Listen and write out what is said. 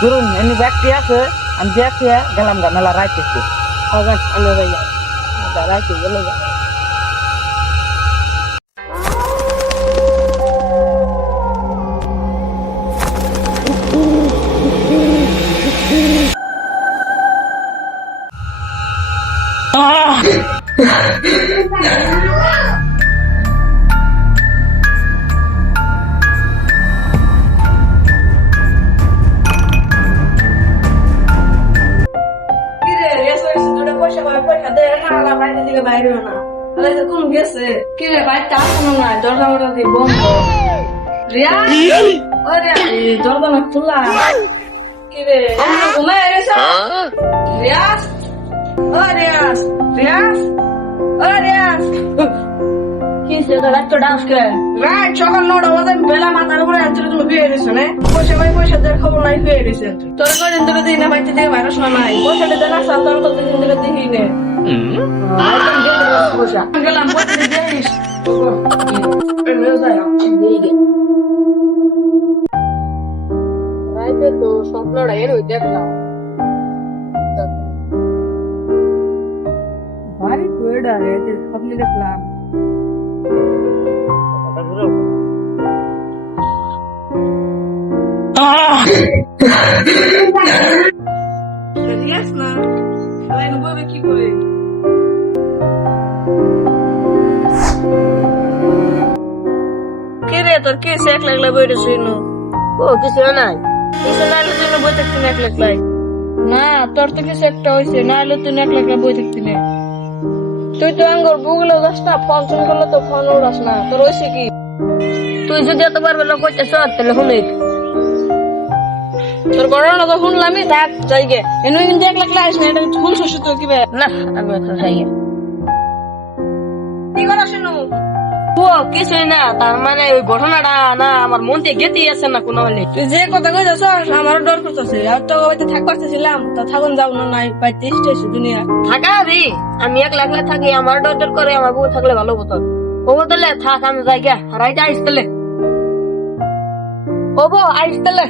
ধরুন এমনি ব্যক্তি আছে আমি দেখছি গেলাম গা মেলা রাইতেছি আমরা যাই রাইতে গেলে দরজা খোলা কি রে ঘুমায় রেছ রিয়াজ ও রিয়াজ রিয়াজ ও রিয়াজ কি সেটা রাত ডান্স করে রাত সকাল 9টা বাজে বেলা মাথার উপরে আনছিল তুমি বিয়ে হয়েছো না পয়সা দেওয়ার খবর নাই বিয়ে হয়েছে তোর কদিন ধরে দিই না বাইতে থেকে বাইরে শোনা নাই পয়সাটা দেন আসল তোর কতদিন ধরে দেখি নে গেলাম পয়সা দিস রাইতে তো স্বপ্নটা এর ওই দেখলাম ভারী কোয়েডা রে স্বপ্নে দেখলাম কি করে তোর কি এক লাগলা বইটা শুনো ও কিছু নাই কিছু না হলে তুই বই থাকতি না এক লাগলাই না তোর তো কিছু একটা হয়েছে না হলে তুই এক লাগলা বই থাকতি না তুই তো আঙ্গুর গুগলে যাস না ফোন করলে তো ফোন উড়াস না তোর হয়েছে কি তুই যদি এত পারবে লোক করতেছ তাহলে শুনে তোর ঘটনা তো শুনলামই থাক যাইগে এনে কিন্তু এক লাগলা আসিস না এটা ভুল শুনছি তো কি না আমি এখন যাইগে কি করা শুনো ও কিছুই না তার মানে ওই ঘটনাটা না আমার মন থেকে গেতেই আছে না কোনো হলে তুই যে কথা কইতেছ আমারও ডর করতেছে আর তো হয়তো থাকতেছিলাম তা থাকুন যাও না নাই পাইতে এসেছি দুনিয়া থাকা রে আমি এক লাগলে থাকি আমার ডর করে আমার বউ থাকলে ভালো হতো ও তাহলে থাক আমি যাই গা রাইতে আইস তাহলে ও বউ আইস তাহলে